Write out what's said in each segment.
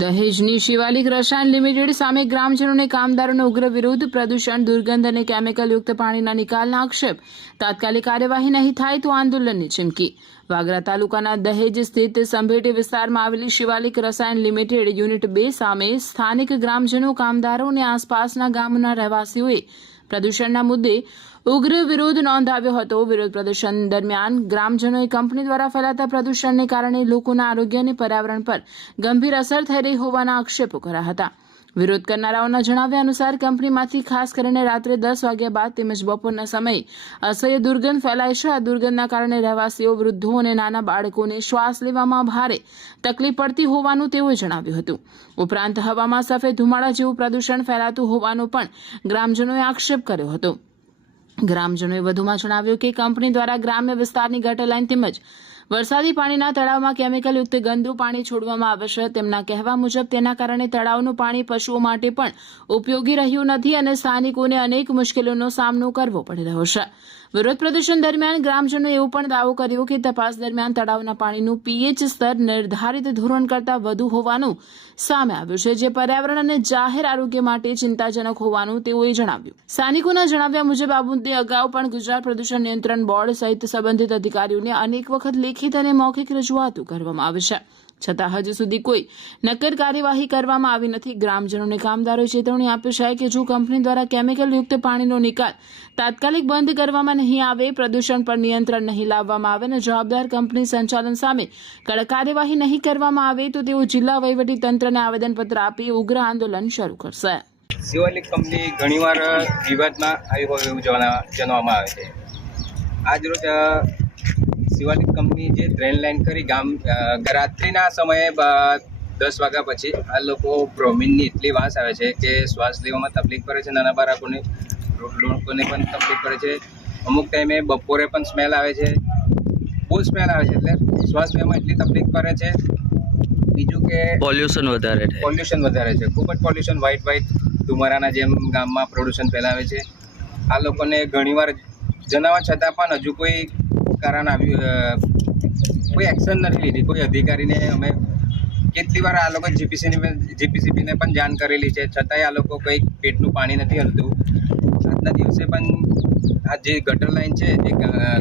દહેજની શિવાલિક રસાયણ લિમિટેડ સામે ગ્રામજનોને કામદારોનો ઉગ્ર વિરોધ. પ્રદૂષણ, દુર્ગંધ અને કેમિકલયુક્ત પાણીના નિકાલના આક્ષેપ. તાત્કાલિક કાર્યવાહી નહીં થાય તો આંદોલનની ચીમકી. વાગરા તાલુકાના દહેજ સ્થિત સંભેટી વિસ્તારમાં આવેલી શિવાલિક રસાયણ લિમિટેડ યુનિટ 2 સામે સ્થાનિક ગ્રામજનો, કામદારો અને આસપાસના ગામના રહેવાસીઓએ પ્રદૂષણના મુદ્દે ઉગ્ર વિરોધ નોંધાવ્યો હતો. વિરોધ પ્રદર્શન દરમિયાન ગ્રામજનોએ કંપની દ્વારા ફેલાતા પ્રદૂષણને કારણે લોકોના આરોગ્ય અને પર્યાવરણ પર ગંભીર અસર થઈ રહી હોવાના આક્ષેપો કર્યા હતા. વિરોધ કરનારાઓના જણાવ્યા અનુસાર કંપનીમાંથી ખાસ કરીને રાત્રે 10 વાગ્યા બાદ તેમજ બપોરના સમયે અસહ્ય દુર્ગંધ ફેલાય છે. આ દુર્ગંધના કારણે રહેવાસીઓ, વૃદ્ધો અને નાના બાળકોને શ્વાસ લેવામાં ભારે તકલીફ પડતી હોવાનું તેઓએ જણાવ્યું હતું. ઉપરાંત હવામાં સફેદ ધુમાડા જેવું પ્રદૂષણ ફેલાતું હોવાનો પણ ગ્રામજનોએ આક્ષેપ કર્યો હતો. ગ્રામજનોએ વધુમાં જણાવ્યું કે કંપની દ્વારા ગ્રામ્ય વિસ્તારની ગટર લાઇન તેમજ વરસાદી પાણીના તળાવમાં કેમિકલયુક્ત ગંદુ પાણી છોડવામાં આવે છે. તેમના કહેવા મુજબ તેના કારણે તળાવનું પાણી પશુઓ માટે પણ ઉપયોગી રહ્યું નથી અને સ્થાનિકોને અનેક મુશ્કેલીઓનો સામનો કરવો પડી રહ્યો છે. વિરોધ પ્રદર્શન દરમિયાન ગ્રામજનોએ એવું પણ દાવો કર્યો કે તપાસ દરમિયાન તળાવના પાણીનું પીએચ સ્તર નિર્ધારિત ધોરણ કરતાં વધુ હોવાનું સામે આવ્યું છે, જે પર્યાવરણ અને જાહેર આરોગ્ય માટે ચિંતાજનક હોવાનું તેઓએ જણાવ્યું. સ્થાનિકોના જણાવ્યા મુજબ આ મુદ્દે અગાઉ પણ ગુજરાત પ્રદૂષણ નિયંત્રણ બોર્ડ સહિત સંબંધિત અધિકારીઓને અનેક વખત લેખિત અને મૌખિક રજૂઆતો કરવામાં આવી છે, છતાં હજુ સુધી કોઈ નક્કર કાર્યવાહી કરવામાં આવી નથી. ગ્રામજનોને કામદારોએ ચેતવણી આપી છે કે જો કંપની દ્વારા કેમિકલયુક્ત પાણીનો નિકાલ તાત્કાલિક બંધ કરવામાં નહીં આવે, પ્રદૂષણ પર નિયંત્રણ નહીં લાવવામાં આવે અને જવાબદાર કંપની સંચાલન સામે કડક કાર્યવાહી નહીં કરવામાં આવે તો તેઓ જિલ્લા વહીવટી તંત્રને આવેદનપત્ર આપી ઉગ્ર આંદોલન શરૂ કરશે. શિવાલિક કંપની ઘણીવાર વિવાદમાં આવી હોય એવું જણાવવામાં આવે છે. આજરોજ શિવાલિક કંપની જે ડ્રેન લાઇન કરી રાત્રિના સમયે 10 વાગ્યા પછી આ લોકો બ્રોમિનની એટલી વાસ આવે છે કે શ્વાસ લેવામાં તકલીફ પડે છે. નાના બાળકોને પણ તકલીફ પડે છે. અમુક ટાઈમે બપોરે પણ સ્મેલ આવે છે, બહુ સ્મેલ આવે છે, એટલે શ્વાસ લેવામાં એટલી તકલીફ પડે છે. બીજું કે પોલ્યુશન વધારે છે, ખૂબ જ પોલ્યુશન, વ્હાઇટ ધુમારાના જેમ ગામમાં પ્રદૂષણ ફેલાવે છે. આ લોકોને ઘણીવાર જણાવવા છતાં પણ હજુ કોઈ કારણ આવ્યું, કોઈ એક્શન નથી લીધી. કોઈ અધિકારીને અમે કેટલી વાર આ લોકો જીપીસીબીને પણ જાણ કરેલી છે, છતાંય આ લોકો કંઈ પેટનું પાણી નથી હલતું. આજના દિવસે પણ આ જે ગટર લાઇન છે, જે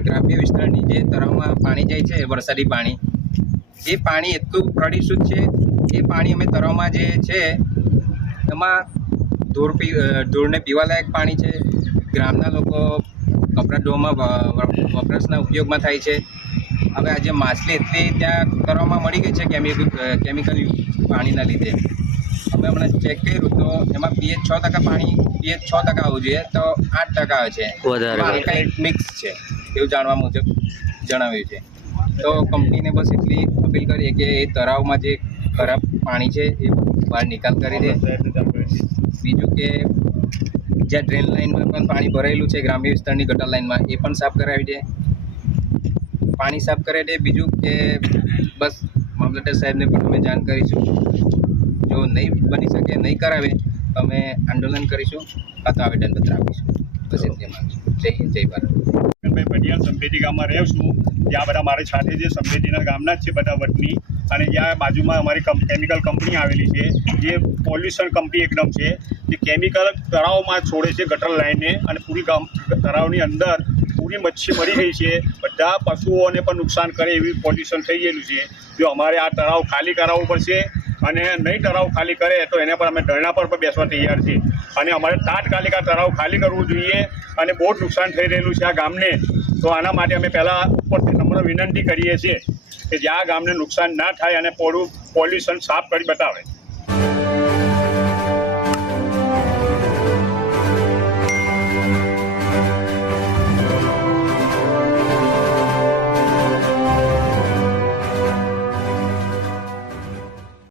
ગ્રામ્ય વિસ્તારની જે તળાવમાં પાણી જાય છે, વરસાદી પાણી, એ પાણી એટલું પ્રદૂષિત છે. એ પાણી અમે તળાવમાં જે છે એમાં ધૂળને પીવાલાયક પાણી છે. ગ્રામના લોકો કપડાં ધોવામાં વપરાશના ઉપયોગમાં થાય છે. હવે આજે માછલી એટલી ત્યાં તળાવમાં મળી ગઈ છે કેમિકલ પાણીના લીધે. અમે હમણાં ચેક કર્યું તો એમાં પીએચ 6% પાણી, પીએચ 6% આવવું જોઈએ તો 8% આવે છે, આલ્કાઇલ મિક્સ છે એવું જાણવા મુજબ જણાવ્યું છે. તો કંપનીને બસ એટલી અપીલ કરીએ કે એ તળાવમાં જે ખરાબ પાણી છે એ બહાર નિકાલ કરી દે. બીજું કે જ્યાં ડ્રેન લાઇનમાં પણ પાણી ભરાયેલું છે ગ્રામ્ય વિસ્તારની ગટર લાઇનમાં, એ પણ સાફ કરાવી દે, પાણી સાફ કરાવી દે. બીજું કે બસ મામલતદાર સાહેબને પણ અમે જાણ કરીશું. જો નહીં બની શકે, નહીં કરાવે તો અમે આંદોલન કરીશું, કાં તો આવેદનપત્ર આપીશું. બસ એટલી માંગ છે. જય હિન્દ, જય ભારત. પડિયાલ સંભેટી ગામમાં રહું છું. ત્યાં બધા મારી સાથે જે સંભેટીના ગામના જ છે બધા વતની, અને જ્યાં બાજુમાં અમારી કેમિકલ કંપની આવેલી છે, જે પોલ્યુશન કંપની એકદમ છે. જે કેમિકલ તળાવમાં છોડે છે ગટર લાઇનને, અને પૂરી તળાવની અંદર પૂરી મચ્છી મરી ગઈ છે. બધા પશુઓને પણ નુકસાન કરે એવી પોલ્યુશન થઈ ગયેલું છે. જો અમારે આ તળાવ ખાલી કરાવવું પડશે, અને નહીં તળાવ ખાલી કરે તો એને પર અમે ધરણા પર બેસવા તૈયાર છીએ. અને અમારે તાત્કાલિક આ તળાવ ખાલી કરવું જોઈએ, અને બહુ જ નુકસાન થઈ રહેલું છે આ ગામને. તો આના માટે અમે પહેલાં ઉપરથી નમ્ર વિનંતી કરીએ છીએ કે જ્યાં ગામને નુકસાન ના થાય અને પોલ્યુશન સાફ કરી બતાવે.